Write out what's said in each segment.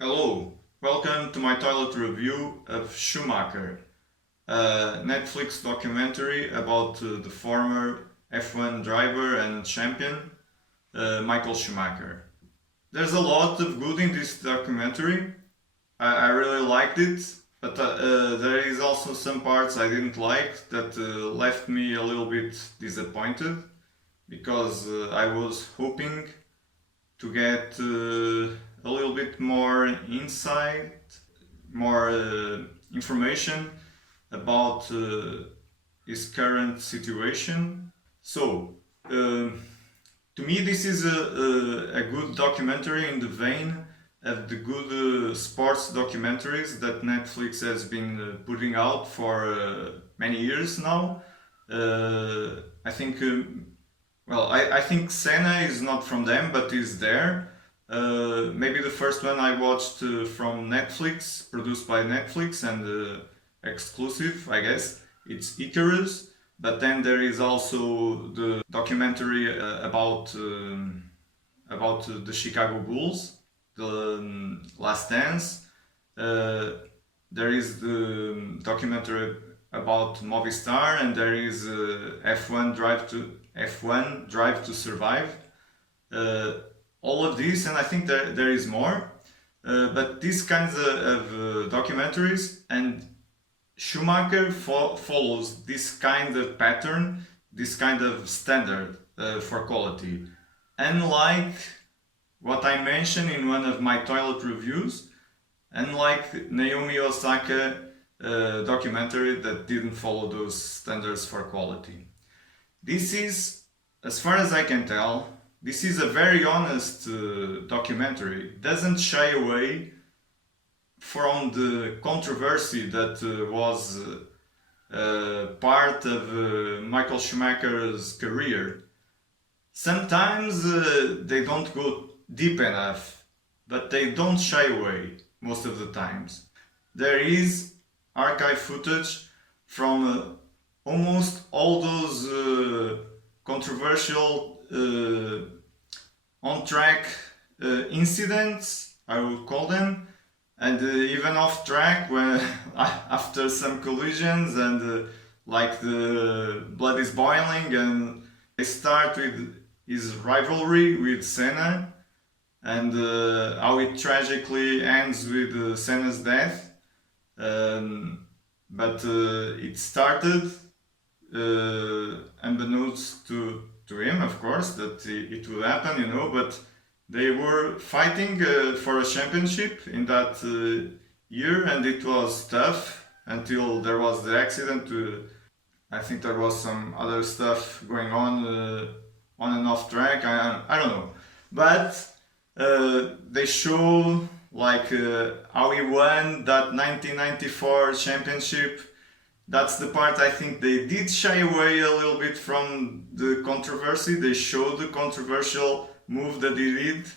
Hello, welcome to my toilet review of Schumacher, a Netflix documentary about the former F1 driver and champion Michael Schumacher. There's a lot of good in this documentary. I really liked it, but there is also some parts I didn't like that left me a little bit disappointed because I was hoping to get a little bit more insight, more information about his current situation. So, uh, to me, this is a good documentary in the vein of the good sports documentaries that Netflix has been putting out for many years now. I think I think Senna is not from them, but is there. Maybe the first one I watched from Netflix, produced by Netflix and exclusive, I guess. It's Icarus. But then there is also the documentary about the Chicago Bulls, the Last Dance. Uh, there is the documentary about Movistar, and there is F1 Drive to Survive. Uh, all of this, and I think there is more. But these kinds of documentaries and Schumacher follows this kind of pattern, this kind of standard for quality. Unlike what I mentioned in one of my toilet reviews, unlike Naomi Osaka documentary that didn't follow those standards for quality. This is, as far as I can tell, this is a very honest documentary. It doesn't shy away from the controversy that was part of Michael Schumacher's career. Sometimes they don't go deep enough, but they don't shy away most of the times. There is archive footage from almost all those controversial on-track incidents, I would call them, and even off track when after some collisions and like the blood is boiling and they start with his rivalry with Senna and how it tragically ends with Senna's death. But it started unbeknownst to him, of course, that it would happen, but they were fighting for a championship in that year, and it was tough until there was the accident. I think there was some other stuff going on and off track. I don't know, but they show like how he won that 1994 championship. That's the part I think they did shy away a little bit from the controversy. They showed the controversial move that he did,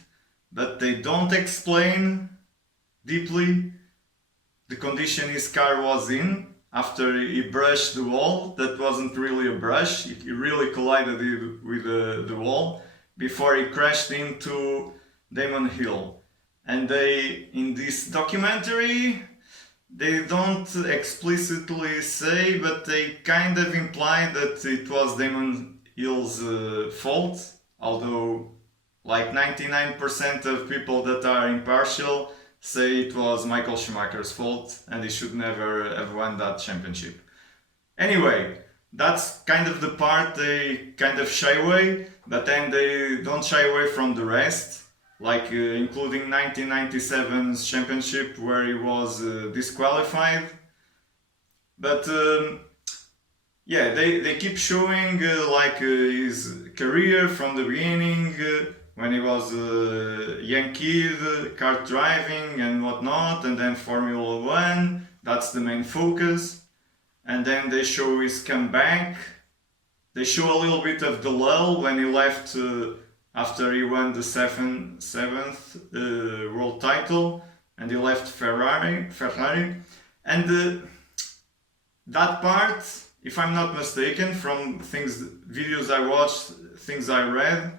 but they don't explain deeply the condition his car was in after he brushed the wall. That wasn't really a brush, he really collided it with the wall before he crashed into Damon Hill. And they, in this documentary, they don't explicitly say, but they kind of imply that it was Damon Hill's fault, although like 99% of people that are impartial say it was Michael Schumacher's fault and he should never have won that championship. Anyway, that's kind of the part they kind of shy away, but then they don't shy away from the rest, like including 1997's championship where he was disqualified. But yeah, they keep showing his career from the beginning, when he was a young kid, kart driving and whatnot, and then Formula One. That's the main focus. And then they show his comeback. They show a little bit of the lull when he left after he won the seventh world title, and he left Ferrari, and that part, if I'm not mistaken, from videos I watched, things I read,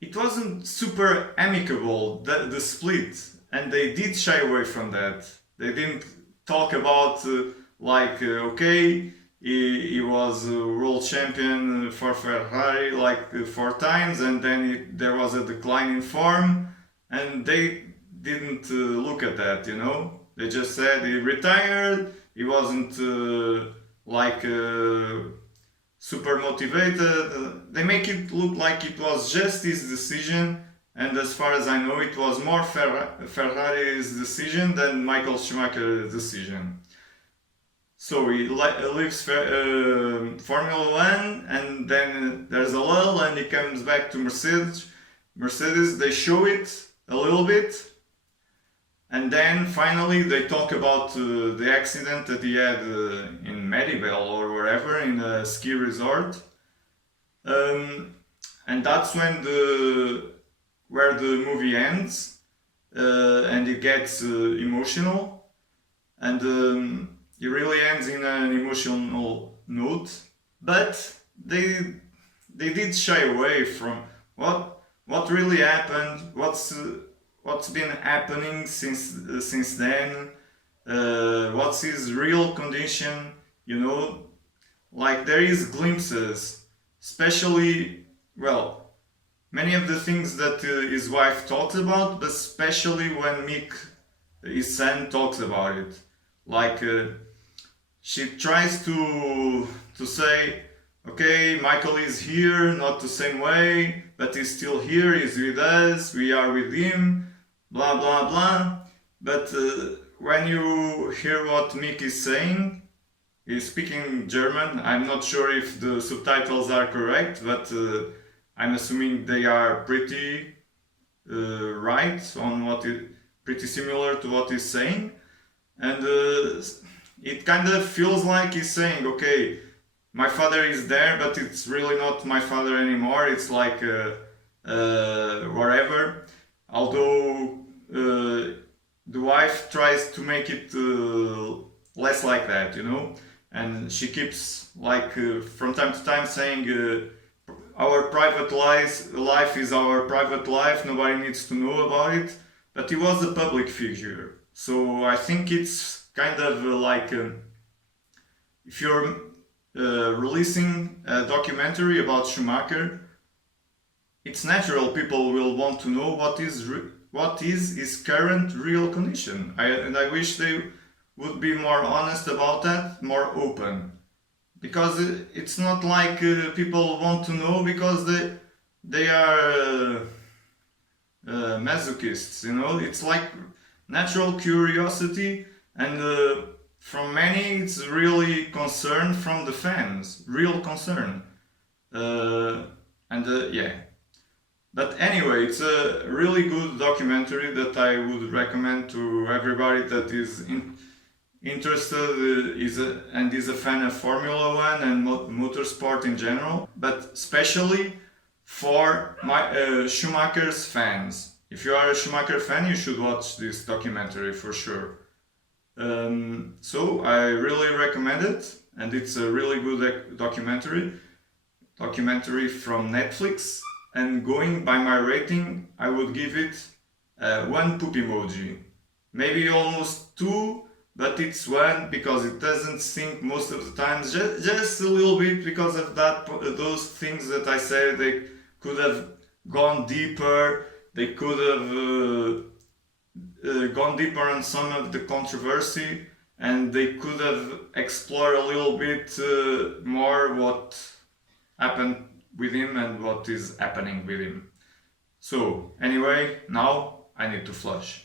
it wasn't super amicable, the split. and they did shy away from that. They didn't talk about okay, he was a world champion for Ferrari like 4 times, and then there was a decline in form, and they didn't look at that. They just said he retired. He wasn't like. Super motivated. They make it look like it was just his decision, and as far as I know, it was more Ferrari's decision than Michael Schumacher's decision. So he leaves Formula One, and then there's a lull, and he comes back to Mercedes. Mercedes, they show it a little bit, and then finally they talk about the accident that he had in Medibel or wherever, in a ski resort. And that's where the movie ends, and it gets emotional, and it really ends in an emotional note. But they did shy away from what really happened, what's been happening since then, what's his real condition, like there is glimpses, especially, well, many of the things that his wife talks about, but especially when Mick, his son, talks about it. Like she tries to say, okay, Michael is here, not the same way, but he's still here, he's with us, we are with him, blah blah blah. But when you hear what Mick is saying, he's speaking German. I'm not sure if the subtitles are correct, but I'm assuming they are pretty right on pretty similar to what he's saying, and it kind of feels like he's saying, okay, my father is there, but it's really not my father anymore. It's like whatever. Although the wife tries to make it less like that, and she keeps like from time to time saying, our private life is our private life, nobody needs to know about it. But he was a public figure, so I think it's kind of like if you're releasing a documentary about Schumacher, it's natural people will want to know what is his current real condition. And I wish they would be more honest about that, more open, because it's not like people want to know because they are masochists. It's like natural curiosity, and from many it's really concern from the fans, real concern, and yeah. But anyway, it's a really good documentary that I would recommend to everybody that is interested and is a fan of Formula One and motorsport in general, but especially for Schumacher's fans. If you are a Schumacher fan, you should watch this documentary for sure. So I really recommend it, and it's a really good documentary from Netflix. And going by my rating, I would give it 1 poop emoji. Maybe almost 2, but it's 1 because it doesn't sink most of the times. Just a little bit because of those things that I said. They could have gone deeper. They could have gone deeper on some of the controversy, and they could have explored a little bit more what happened with him and what is happening with him. So anyway, now I need to flush.